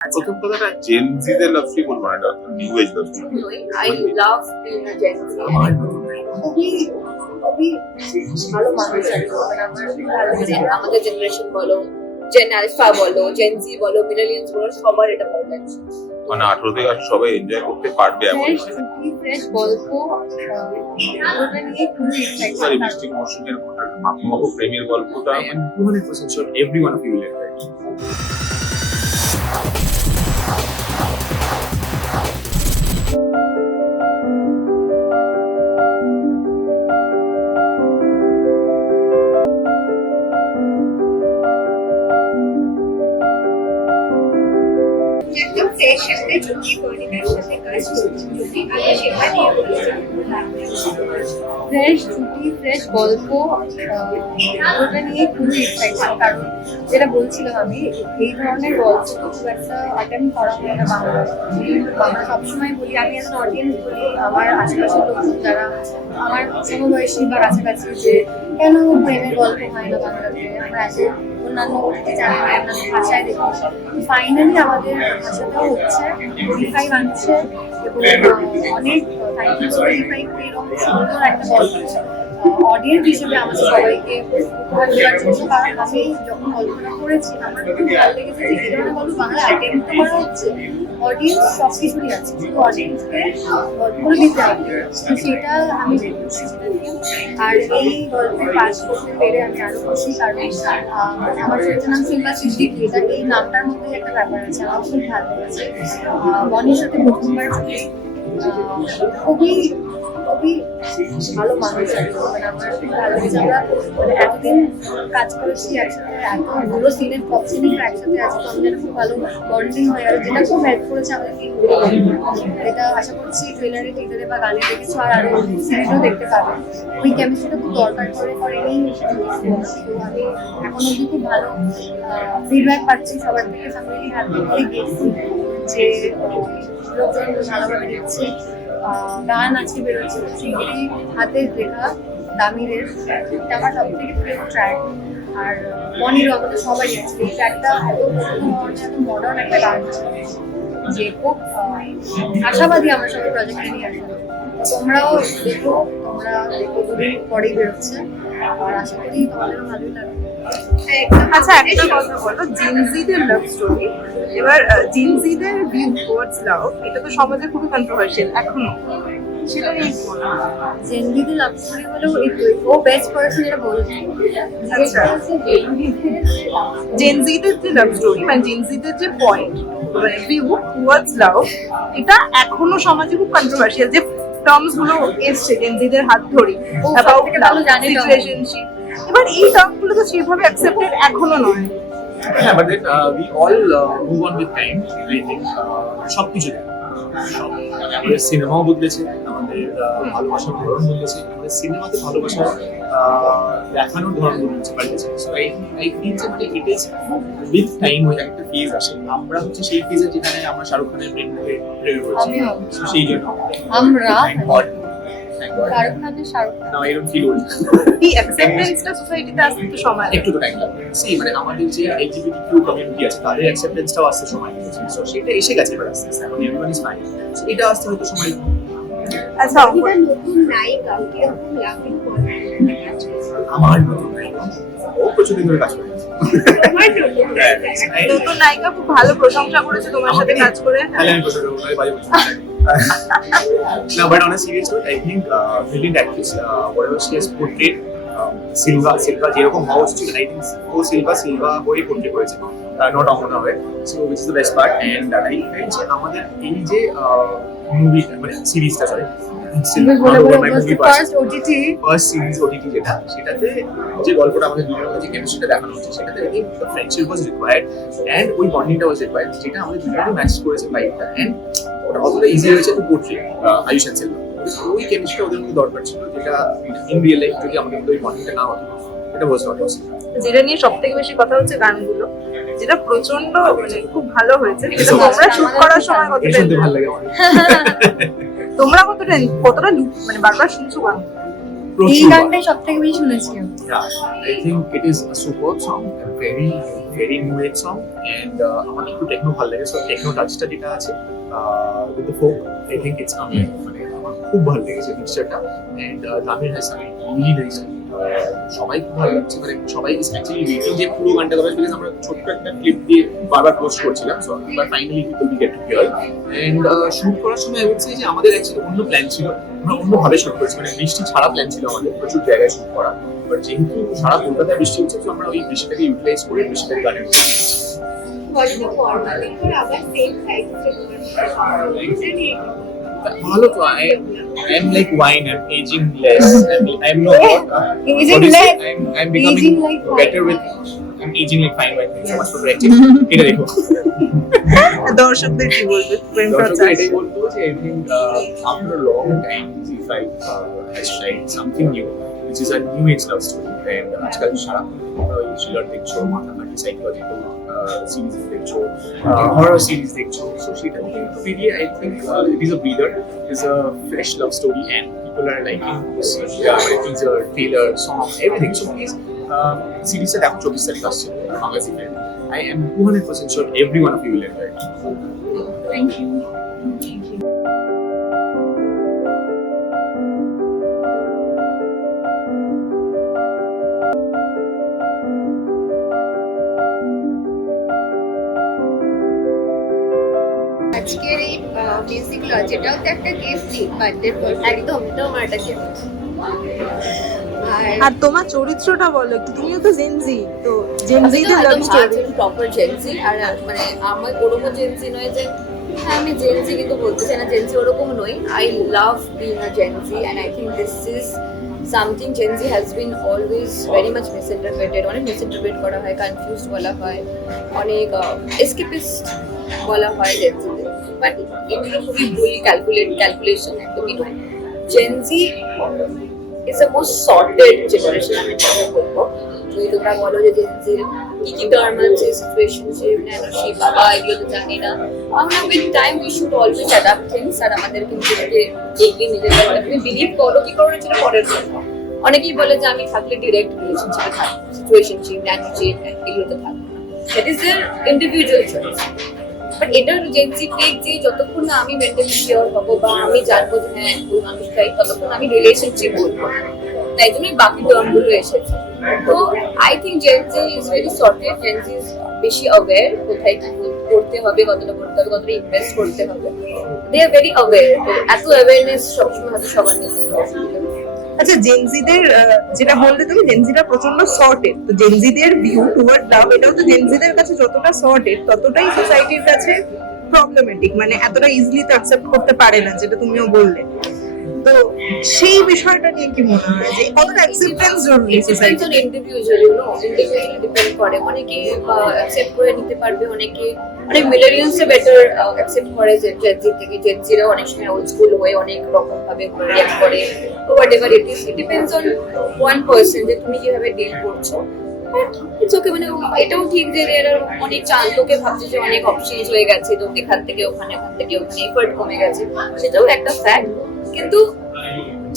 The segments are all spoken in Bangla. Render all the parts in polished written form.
প্রথম কথাটা জেন জিদের লাভ স্টোরি বলবো না, এটা new age love story. I love being a Gen Z. আমার খুবই খুবই ভালো মানুষ আর কি। মানে আমার ভালো লাগে আমাদের জেনারেশন বলো, জেন আলফা বলো, জেন জি বলো, মিলেনিয়ালস বলো, সবার এটা ভালো লাগছে। মানে 18 থেকে সবাই এনজয় করতে পারবে এমন ফ্রেশ ছুটি, ফ্রেশ গল্প, ওটা নিয়ে খুবই সরি এক্সাইটেড। মিষ্টি মৌসুমের মাখো প্রেমের গল্পটা I am 200% sure every one of you will enjoy it. একদম ফ্রেশ সাথে ছুটি পরিবেশ সাথে কাজ করছি। যদি আমি সেটা নিয়ে বলছি, ফ্রেশ ছুটি, ফ্রেশ গল্প, ওটা নিয়ে খুবই এক্সাইটেড। কারণ যেটা বলছিলাম আমি, এই ধরনের গল্প খুব একটা অ্যাটেম্প করা হয় না বাংলায়। আমরা সবসময় বলি, আমি এজ অডিয়েন্স বলি আমার আশেপাশের লোক যারা আমার সমবয়সী বা কাছাকাছি, যে কেন প্রেমের গল্প হয় না বাংলাতে, আমরা এত অন্যান্য ওটিটি চ্যানেল অন্যান্য ভাষায় দেখি। ফাইনালি আমাদের ভাষাটাও হচ্ছে, রিফাই আনছে এবং অনেক থ্যাংক ইউ রিফাই, এরকম সুন্দর একটা গল্প অডিয়েন্স হিসেবে আমাদের সবাইকে উপহার দেওয়ার জন্য। কারণ আমি যখন গল্পটা করেছি আমার খুব ভালো লেগেছে যে এই ধরনের গল্প বাংলা অ্যাটেম্প তো করা হচ্ছে, অডিয়েন্স সব কিছুরই আছে, শুধু অডিয়েন্সকে গল্পগুলো দিতে হবে। তো সেটা আমি খুশি সেটা নিয়ে। আর এই গল্পে পাস করতে পেরে আমি আরো খুশি, কারণ আমার চরিত্রের নাম শিল্পা সিদ্দিকী। এটা এই নামটার মধ্যে একটা ব্যাপার আছে, আমার খুব ভালো লেগেছে। বনির সাথে প্রথমবার ছুটি, খুবই খুবই ভালো মানুষ আর কি। মানে আমার খুব ভালো লেগেছে। আমরা মানে এতদিন কাজ করেছি একসাথে, এতগুলো সিনের টপ সিনিং একসাথে আছে, তো আমাদের খুব ভালো বন্ডিং হয়ে গেল, যেটা খুব হেল্প করেছে আমাদের টিম। এটা আশা করছি ট্রেলারে, টিজারে বা গানে দেখেছো, আর আরো সিরিজও দেখতে পাবে। ওই কেমিস্ট্রিটা খুব দরকার করেনি। তো আমি এখন অব্দি খুব ভালো ফিডব্যাক পাচ্ছি সবার থেকে। আমি হ্যাপি হয়ে গেছি যে লোকজন ভালোভাবে দেখছি। গান আজকে বেরোচ্ছে শিগগিরই, হাতের লেখা দামিরের, এটা আমার সব থেকে প্রিয় ট্র্যাক। আর মনিরও আমাদের সবারই আছে। এই ট্র্যাকটা এত মডার্ন একটা গান, যে খুব আশাবাদী আমরা সবাই প্রজেক্টে নিয়ে আসবো। তোমরাও দেখো, তোমরা দেখো, দুদিন পরেই বেরোচ্ছে, আর আশা করি তোমাদেরও ভালোই লাগবে। আচ্ছা, একটা কথা বলো, জিনজিদের লাভ স্টোরি, এবার জিনজিদের ভিউ টুয়ার্ডস লাভ, এটা তো সমাজে খুবই কন্ট্রোভার্সিয়াল এখনো, সেটা নিয়ে কি বলবো? জেনজিদের লাভ স্টোরি হলেও ও বেস্ট পার্সন এটা বলছে। আচ্ছা, জেনজিদের যে লাভ স্টোরি, মানে জেনজিদের যে পয়েন্ট, মানে ভিউ টুয়ার্ডস লাভ, এটা এখনো সমাজে খুব কন্ট্রোভার্সিয়াল। যে টার্মস গুলো এসছে জেনজিদের হাত ধরে, সব থেকে ভালো জানে term। রিলেশনশিপ, এবার এই টার্ম গুলো তো সেভাবে অ্যাকসেপ্টেড এখনো নয়। Yeah, but then we all move on with time. I think সব কিছু আমাদের সিনেমাও বদলেছে, আমাদের ভালোবাসার ধরন বদলেছে, আমাদের সিনেমাতে ভালোবাসার দেখানোর ধরন বদলেছে, পাল্টেছে। সো আই ফিল যে মানে ইট ইজ উইথ টাইম, ওই একটা ফেজ আসে। আমরা হচ্ছে সেই ফেজে যেখানে আমরা শাহরুখ খানের প্রেমে পড়েছি, আমিও। So সেই জন্য আমরা Thank God. শাহরুখ খানের Shahrukh Khan. Now I don't feel old. এই অ্যাকসেপ্টেন্সটা সোসাইটিতে আসতে তো সময় লাগে। একটু তো টাইম লাগবে। সি মানে আমাদের যে এলজিবিটিকিউ কমিউনিটি আছে তাদের অ্যাকসেপ্টেন্সটাও আসতে সময় লেগেছে। সো সেটা এসে গেছে এবার আস্তে আস্তে, এখন এভরিওয়ান ইজ ফাইন। সো এটা আসতে হয়তো সময় লাগবে। আচ্ছা, এটা নতুন নায়িকা কিরকম লাভিং করে আমার নতুন নায়িকা, ও প্রচুর দিন ধরে কাজ করে। নতুন নায়িকা খুব ভালো প্রশংসা করেছে তোমার সাথে কাজ করে। তাহলে আমি প্রচুর ওনার বাজে বলছি না, but on a serious note I think brilliant actress, whatever she has portrait Selva যেরকম হওয়া উচিত, আই থিঙ্ক ও সিলভা হয়ে পোর্ট্রেট করেছে, নট অমনা হয়ে। So which is the best part. And I feel যে আমাদের এই যে মুভিটা মানে সিরিজটা, sorry first OTT first series OTT যেটা, সেটাতে যে গল্পটা আমাদের দুজনের মধ্যে কেমিস্ট্রিটা দেখানো হচ্ছে, সেটাতে I think the friendship was required and ওই বন্ডিংটা ওয়াজ রিকোয়ার্ড, যেটা আমাদের দুজনেরই ম্যাচ করেছে লাইফটা। অ্যান্ড ওটা অতটা ইজি হয়েছে to portrait Ayush and Selva. ওই কেমিস্ট্রিটা ওদের মধ্যে দরকার ছিল, যেটা ইন রিয়েল লাইফ যদি আমাদের মধ্যে ওই বন্ডিংটা না হতো, এটা ওয়াজ নট পসিবল। যেটা নিয়ে সব থেকে বেশি কথা হচ্ছে গানগুলো, যেটা প্রচন্ড মানে খুব ভালো হয়েছে। যেটা তোমরা শুট করার সময় এই শুনতে ভালো লাগে আমার। তোমরা কতটা মানে বারবার শুনছো গান? এই গানটাই সব থেকে বেশি শুনেছি। Yeah, I think it is a superb song, a very very new age song and আমার একটু টেকনো ভালো লাগে, সো টেকনো টাচটা যেটা আছে with the folk I think it's coming, মানে আমার খুব ভালো লেগেছে মিক্সচারটা। অ্যান্ড তামিল হ্যাজ সামিং রিয়েলি নাইস, সবাই খুব ভালো লাগছে, মানে সবাই ইজ অ্যাকচুয়ালি ওয়েটিং যে পুরো গানটা গাবে, বিকজ আমরা ছোট্ট একটা ক্লিপ দিয়ে বারবার পোস্ট করছিলাম, সো এবার finally people will get to hear. And shoot করার সময় বলছি যে আমাদের অ্যাকচুয়ালি অন্য প্ল্যান ছিল, আমরা অন্যভাবে শুট করেছি, মানে বৃষ্টি ছাড়া প্ল্যান ছিল আমাদের প্রচুর জায়গায় শুট করা, বাট যেহেতু সারা কলকাতায় বৃষ্টি হচ্ছে, তো আমরা ওই বৃষ্টিটাকে ইউটিলাইজ করে বৃষ্টিটাকে গানের বলিউড ফর্মালিং করে আবার সেম সাইজে ভালো তো I am like wine, I am ageing less, I am no Aging less? I am becoming Aging like wine. Better with I am ageing like fine wine, so much for writing. এটা দেখো দর্শকদের কি বলবে প্রেম দর্শকদের প্রচার? এটাই বলবো যে I think after a long time ZEE5 has tried something new which is a new age love story, and আজকাল সারা তোমরা ওই থ্রিলার দেখছো, মাথামাটি সাইকোলজিক্যাল সিরিজ দেখছো, হরর সিরিজ দেখছো, সো সেটা থেকে একটু বেরিয়ে I think it is a breather, it is a fresh love story and people are liking this teaser, trailer, song, everything. So please সিরিজটা দেখো, 24 তারিখ আসছে Bangla serial. I am 200% sure every one of you will enjoy it. Thank you. আজকের এই মিউজিক লঞ্চ এটাও তো একটা গিফট বার্থডে পর, একদম এটাও আমার একটা গিফট। আর তোমার চরিত্রটা বলো একটু, তুমিও তো জেনজি, তো জেনজিদের লাভ স্টোরি। প্রপার জেনজি, আর মানে আমার ওরকম জেনজি নয় যে হ্যাঁ আমি জেনজি কিন্তু বলতে চাই না, জেনজি ওরকম নই। I love being a Gen Z and I think this is something Gen Z has been always very much misinterpreted, অনেক মিসইন্টারপ্রেট করা হয়, কনফিউজড বলা হয়, অনেক এসকেপিস্ট বলা হয় জেনজিদের, বাট এগুলো খুবই ভুল ক্যালকুলেশন একদমই নয়। Gen Z is the most sorted generation, আমি যেটা বলবো। যদি তোমরা বলো যে জেনজির কি কি টার্ম আছে, সিচুয়েশনশিপ, ন্যানোশিপ, বাবা এগুলো তো জানি না, আমরা with time we should always adapt things, আর আমাদের কিন্তু এগিয়ে নিয়ে যেতে হবে। তুমি বিলিভ করো কি করো সেটা পরের কথা। অনেকেই বলে যে আমি থাকলে ডিরেক্ট রিলেশনশিপে থাকবো, সিচুয়েশনশিপ, ন্যানোশিপ এগুলোতে থাকবো না, that is there individual choice. But এটা জেনজি টেক যে যতক্ষণ না আমি মেন্টালি শিওর হবো বা আমি জানবো যে হ্যাঁ ওই মানুষটাই, ততক্ষণ আমি রিলেশনশিপ বলবো, তাই জন্যই বাকি টার্মগুলো এসেছে। তো I think Gen Z is very sorted, Gen Z is বেশি অ্যাওয়্যার কোথায় কি করতে হবে, কতটা করতে হবে, কতটা ইনভেস্ট করতে হবে, দে আর ভেরি অ্যাওয়্যার। তো এত অ্যাওয়ারনেস সবসময় হয়তো সবার নেই। আচ্ছা, জেনজিদের যেটা বললে তুমি, জেনজিরা প্রচন্ড সর্টেড, তো জেনজিদের ভিউ টুয়ার্ড লাভ এটাও তো জেনজিদের কাছে যতটা সর্টেড ততটাই সোসাইটির কাছে প্রবলেমেটিক, মানে এতটা ইজিলি তো অ্যাকসেপ্ট করতে পারে না, যেটা তুমিও বললে। তো সেই বিষয়টা নিয়ে কি মনে হয় যে কতটা অ্যাকসেপ্টেন্স জরুরি সোসাইটি? ইন্ডিভিজুয়ালি ডিপেন্ড করে, অনেকে অ্যাকসেপ্ট করে নিতে পারবে, অনেক মিলেনিয়ালসে বেটার অ্যাকসেপ্ট করে জেনজি থেকে। জেনজিরা অনেক সময় ওল্ড স্কুল হয়ে অনেক রকম ভাবে রিঅ্যাক্ট করে, what ever it is, it depends on one person যে তুমি কিভাবে ডিল করছো। ইটস ওকে, মানে এটাও ঠিক যে এরা অনেক লোকে ভাবছে যে অনেক অপশনস হয়ে গেছে, তো এখান থেকে ওখানে, ওখান থেকে ওখানে এফোর্ট কমে গেছে, সেটাও একটা ফ্যাক্ট। কিন্তু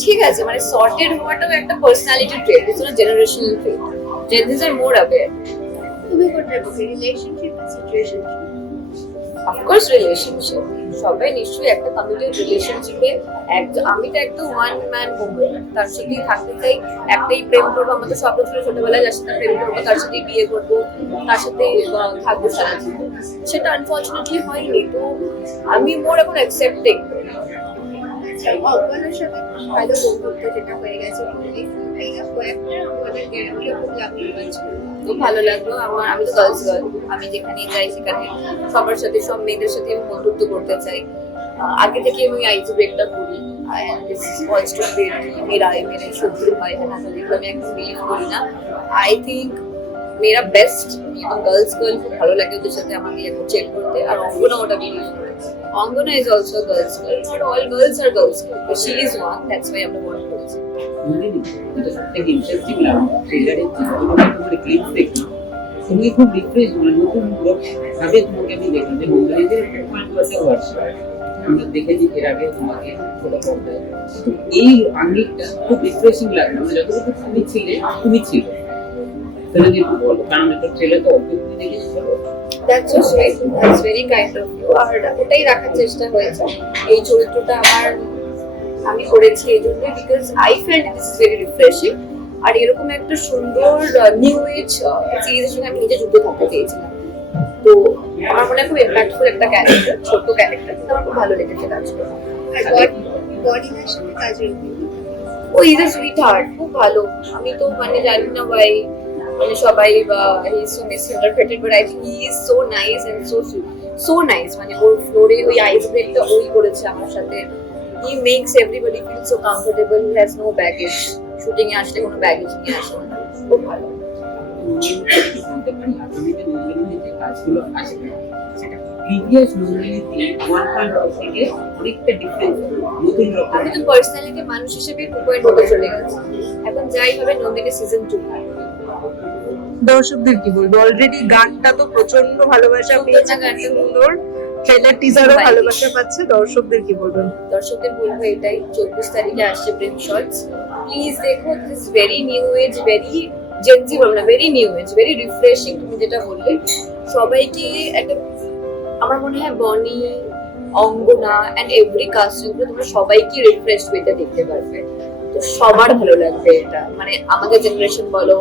ঠিক আছে, মানে সর্টেড হওয়াটাও একটা personality trait, it's not generational trait. Gen Zs are more aware. তুমি কোনটা বলছো, রিলেশনশিপ না সিচুয়েশনশিপ? অফকোর্স রিলেশনশিপ, সবাই নিশ্চয়ই একটা কমিটেড রিলেশনশিপে, আমি তো একটা ওয়ান ম্যান মুভমেন্ট, তার সাথেই থাকতে চাই, একটাই প্রেম করবো। আমাদের স্বপ্ন ছিল ছোটবেলায় যার সাথে প্রেম করবো, তার সাথেই বিয়ে করবো, তার সাথে থাকবো সারা জীবন। সেটা আনফর্চুনেটলি হয়নি। তো আমি মোর এখন অ্যাকসেপ্টিং। অঙ্গনের সাথে ভালো বন্ধুত্ব যেটা হয়ে গেছে, কয়েকটা অঙ্গনের গ্যারান্টি খুব লাভবান ছিল। খুব ভালো লাগলো আমার। আমি তো গার্লস গার্ল, আমি যেখানে যাই সেখানে সবার সাথে, সব মেয়েদের সাথে আমি বন্ধুত্ব করতে চাই। আগে থেকে আমি আইস ব্রেকটা করি, মেয়েরা শত্রু হয়, হ্যাঁ এগুলো আমি একদম বিলিভ করি না। আই থিঙ্ক মেয়েরা বেস্ট, এবং গার্লস গার্ল খুব ভালো লাগে ওদের সাথে আমাকে চেক করতে। আর অঙ্গনা ওটা বিলিভ করে, Angana is also girls girl, but all girls are girls girl, she is one, that's why আমরা ওয়ার্ক করছি। সবথেকে ইন্টারেস্টিং লাগলো ট্রেলারে তোমার ক্লিপ দেখলাম, তুমি খুব রিফ্রেশ, মানে নতুন লোক ভাবে তোমাকে আমি দেখলাম যে মন্দিরে পয়েন্ট আছে হোয়াটসঅ্যাপ, আমরা দেখেছি এর আগে তোমাকে ছোট পর্দায়। তো এই আঙ্গিকটা খুব রিফ্রেশিং লাগলো, মানে যতটুকু তুমি ছিলে যদি একটু বলো, কারণ এটা ট্রেলার তো অল্প একটু দেখেছি, বলো। That's so sweet, that's very kind of you. আর ওটাই রাখার চেষ্টা হয়েছে। এই চরিত্রটা আমি করেছি এই জন্য, because I felt this is very refreshing. আর এরকম একটা সুন্দর নিউ এজ সিরিজের সঙ্গে আমি নিজে যুক্ত থাকতে চেয়েছিলাম। তো আমার মনে হয় খুব ইম্প্যাক্টফুল একটা ক্যারেক্টার, ছোট্ট ক্যারেক্টার, কিন্তু আমার খুব ভালো লেগেছে কাজ করে। আর বডিনার সাথে কাজের অভিজ্ঞতা ও ইজ আ সুইট হার্ট, খুব ভালো। আমি তো মানে জানি না ভাই, মানে সবাই he is so misinterpreted, but I think he is so nice and so sweet, so nice. মানে ওর ফ্লোরে ওই আইস ব্রেকটা ওই করেছে আমার সাথে। He makes everybody feel so comfortable, he has no baggage. Shooting এ আসলে কোনো ব্যাগেজ নিয়ে আসে না, খুব ভালো। শুনতে পারি আগামীতে নন্দিনীর যে কাজগুলো আসবে সেটা প্রিভিয়াস নন্দিনীর 1.0 থেকে অনেকটা ডিফারেন্স, নতুন রকম। আমি তো পার্সোনালিটি মানুষ হিসেবে 2.0 চলে গেছে। এখন যাই হবে নন্দিনী সিজন 2। দর্শকদের কি বলবো, অলরেডি গানটা তো প্রচন্ড ভালোবাসা পেয়েছে, গানটা সুন্দর, ট্রেলার টিজারও ভালোবাসা পাচ্ছে, দর্শকদের কি বলবেন? দর্শকদের বলবো এটাই, 24 তারিখে আসছে প্রেম শর্টস। প্লিজ দেখো, this very new age, very Gen Z বলবো না, very new age, very refreshing. তুমি যেটা বললে, সবাইকে একটা, আমার মনে হয় বনি, অঙ্গনা এন্ড এভরি কাস্টিং তোমরা সবাইকে রিফ্রেশ ওয়েতে দেখতে পারবে। তো সবার ভালো লাগবে এটা, মানে আমাদের জেনারেশন বলো,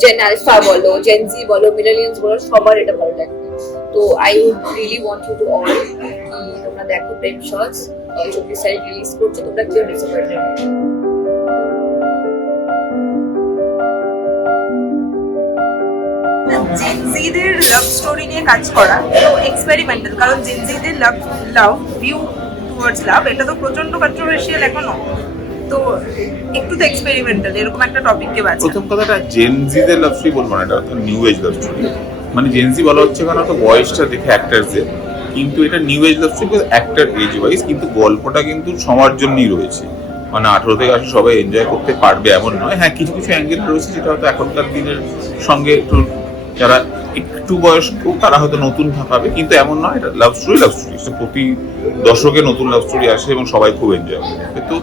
জেন আলফা বলো, জেনজি বলো, মিলেনিয়ালস বলো, সবার এটা ভালো লাগবে। তো I would really want you to all কি তোমরা দেখো প্রেম শর্টস, 24 তারিখ রিলিজ করছে, তোমরা কেউ ডিসঅ্যাপয়েন্টেড হবে না। জেনজিদের লাভ স্টোরি নিয়ে কাজ করা তো এক্সপেরিমেন্টাল, কারণ জেনজিদের লাভ ভিউ টুয়ার্ডস লাভ এটা তো প্রচন্ড কন্ট্রোভার্সিয়াল এখনো, তো একটু তো এক্সপেরিমেন্টাল, এরকম একটা টপিককে বাছা। প্রথম কথাটা জেনজিদের লাভ স্টোরি বলবো না, এটা তো নিউ এজ লাভ স্টোরি। মানে জেনজি বলা হচ্ছে কারণ তো বয়সটা দেখে অ্যাক্টারদের, কিন্তু এটা new age love story, actor age wise, কিন্তু গল্পটা কিন্তু সবার জন্যই রয়েছে। মানে 18 থেকে 80 সবাই এনজয় করতে পারবে এমন নয়। হ্যাঁ, কিছু কিছু অ্যাঙ্গেল রয়েছে যেটা হয়তো এখনকার দিনের সঙ্গে একটু, যারা একটু বয়স্ক তারা হয়তো নতুন পাবে, কিন্তু এমন নয়। এটা লাভ স্টোরি, প্রতি দশকে নতুন লাভ স্টোরি আসে এবং সবাই খুব এনজয় করে। কিন্তু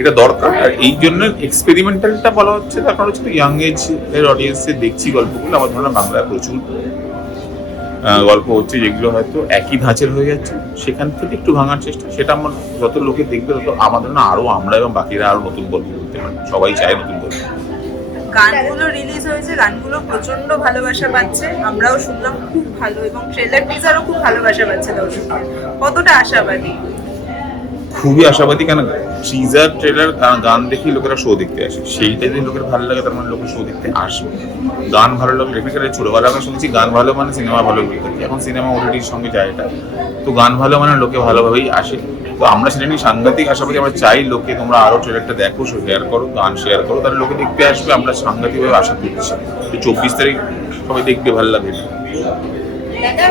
এটা দরকার, আর এই জন্য এক্সপেরিমেন্টালটা বলা হচ্ছে। তার কারণ হচ্ছে ইয়াং এজ এর অডিয়েন্সে দেখছি গল্পগুলো, আমার ধরনের বাংলায় প্রচুর গল্প হচ্ছে যেগুলো হয়তো একই ধাঁচের হয়ে যাচ্ছে, সেখান থেকে একটু ভাঙার চেষ্টা। সেটা আমার যত লোকে দেখবে তত আমাদের না আরো, আমরা এবং বাকিরা আরো নতুন গল্প বলতে পারি, সবাই চায় নতুন গল্প। গানগুলো রিলিজ হয়েছে, গানগুলো প্রচন্ড ভালোবাসা পাচ্ছে, আমরাও শুনলাম খুব ভালো, এবং ট্রেলার টিজারও খুব ভালোবাসা পাচ্ছে দর্শকরা। কতটা আশাবাদী? খুবই আশাবাদী, কেন টিজার ট্রেলার গান দেখেই লোকেরা শো দেখতে আসে, সেইটা যদি লোকের ভালো লাগে তার মানে লোকের শো দেখতে আসবে। গান ভালো লাগলে রেপিকারে ছোটবেলা আমরা শুনছি গান ভালো মানে সিনেমা ভালো বলতে, এখন সিনেমা ওটিটির সঙ্গে যায় এটা, তো গান ভালো মানে লোকে ভালোভাবেই আসে। তো আমরা সেটা নিয়ে সাংঘাতিক আশাবাদী, আমরা চাই লোকে তোমরা আরো ট্রেলারটা দেখো, শেয়ার করো, গান শেয়ার করো, তাহলে লোকে দেখতে আসবে। আমরা সাংঘাতিকভাবে আশা করছি 24 তারিখ সবাই দেখতে ভালো লাগবে। দাদা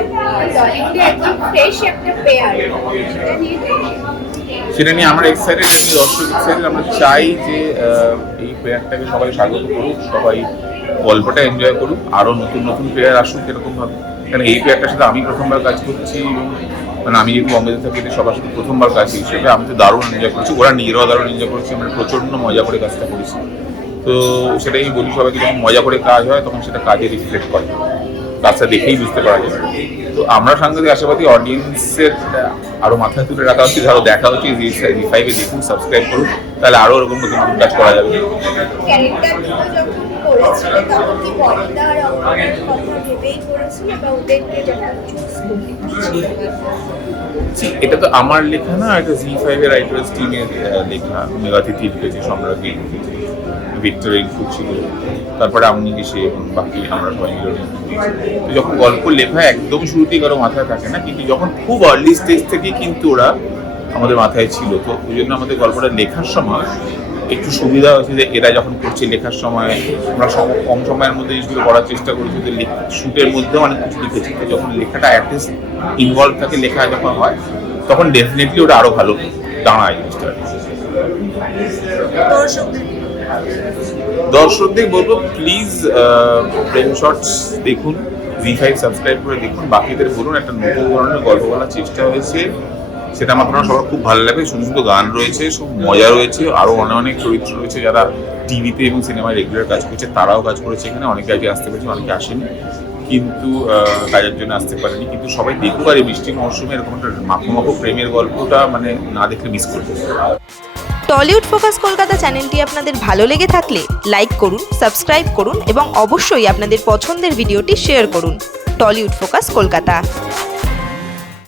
টলিউডে একদম ফ্রেশ একটা পেয়ার, সেটা নিয়ে আমরা এক্সাইটেড, দর্শক এক্সাইটেড। আমরা চাই যে এই প্লেয়ারটাকে সবাই স্বাগত করুক, সবাই গল্পটা এনজয় করুক, আরো নতুন নতুন প্লেয়ার আসুক এরকম ভাবে। কারণ এই প্লেয়ারটার সাথে আমি প্রথমবার কাজ করছি, এবং মানে আমি যেহেতু বম্বেতে থাকি, সবার সাথে প্রথমবার কাজ হিসেবে আমি তো দারুণ এনজয় করছি, ওরা নিজেরাও দারুণ এনজয় করছি, আমরা প্রচন্ড মজা করে কাজটা করেছি। তো সেটাই বলি সবাইকে, যখন মজা করে কাজ হয় তখন সেটা কাজে রিফ্লেক্ট করে, কাজটা দেখেই বুঝতে পারা যায়। তো আমরা সাংঘাতিক আশাবাদী, অডিয়েন্সের আরো মাথায় তুলে রাখা উচিত, আরো দেখা উচিত। জি5 দেখুন, সাবস্ক্রাইব করুন, তাহলে আরো ওরকম নতুন নতুন কাজ করা যাবে। ক্যারেক্টারগুলো যখন করেছিলে তখন কি বনিতা আর অঙ্গনার কথা ভেবেই করেছিলে, বা ওদেরকে যখন চুজ করতে? এটা তো আমার লেখা না, এটা জি5 এর রাইটার্স টিমের লেখা। মেঘাতিথি লিখেছে, সম্রাজ্ঞী লিখেছে, ভিক্টর ইনফু ছিল, তারপরে আমি এসে এবং বাকি আমরা সবাই মিলে। তো যখন গল্প লেখা একদম শুরুতেই কারো মাথায় থাকে না, কিন্তু যখন খুব আর্লি স্টেজ থেকে কিন্তু ওরা আমাদের মাথায় ছিল। তো ওই জন্য আমাদের গল্পটা লেখার সময় একটু সুবিধা হয়েছে যে এরা যখন করছে লেখার সময় আমরা কম সময়ের মধ্যে জিনিসগুলো করার চেষ্টা করেছি। যে শুটের মধ্যেও অনেক কিছু লিখেছি, তো যখন লেখাটা অ্যাটলিস্ট ইনভলভ থাকে, লেখা যখন হয় তখন ডেফিনেটলি ওটা আরো ভালো দাঁড়ায় জিনিসটা। দর্শকদের বলবো প্লিজ প্রেম শর্টস দেখুন, জি5 সাবস্ক্রাইব করে দেখুন, বাকিদের বলুন একটা নতুন ধরনের গল্প বলার চেষ্টা হয়েছে, সেটা আমার সবার খুব ভালো লাগে। শুধু শুধু গান রয়েছে, সব মজা রয়েছে, আরো অনেক অনেক চরিত্র রয়েছে যারা টিভিতে এবং সিনেমায় রেগুলার কাজ করছে, তারাও কাজ করেছে এখানে, অনেকে আগে আসতে পেরেছে, অনেকে আসেনি, কিন্তু কাজের জন্য আসতে পারেনি। কিন্তু সবাই দেখুক, আর এই বৃষ্টি মরশুমে এরকম একটা মাখো মাখো প্রেমের গল্পটা মানে না দেখলে মিস করবে। টলিউড ফোকাস কলকাতা চ্যানেলটি আপনাদের ভালো লেগে থাকলে লাইক করুন, সাবস্ক্রাইব করুন এবং অবশ্যই আপনাদের পছন্দের ভিডিওটি শেয়ার করুন। Tollywood focus Kolkata.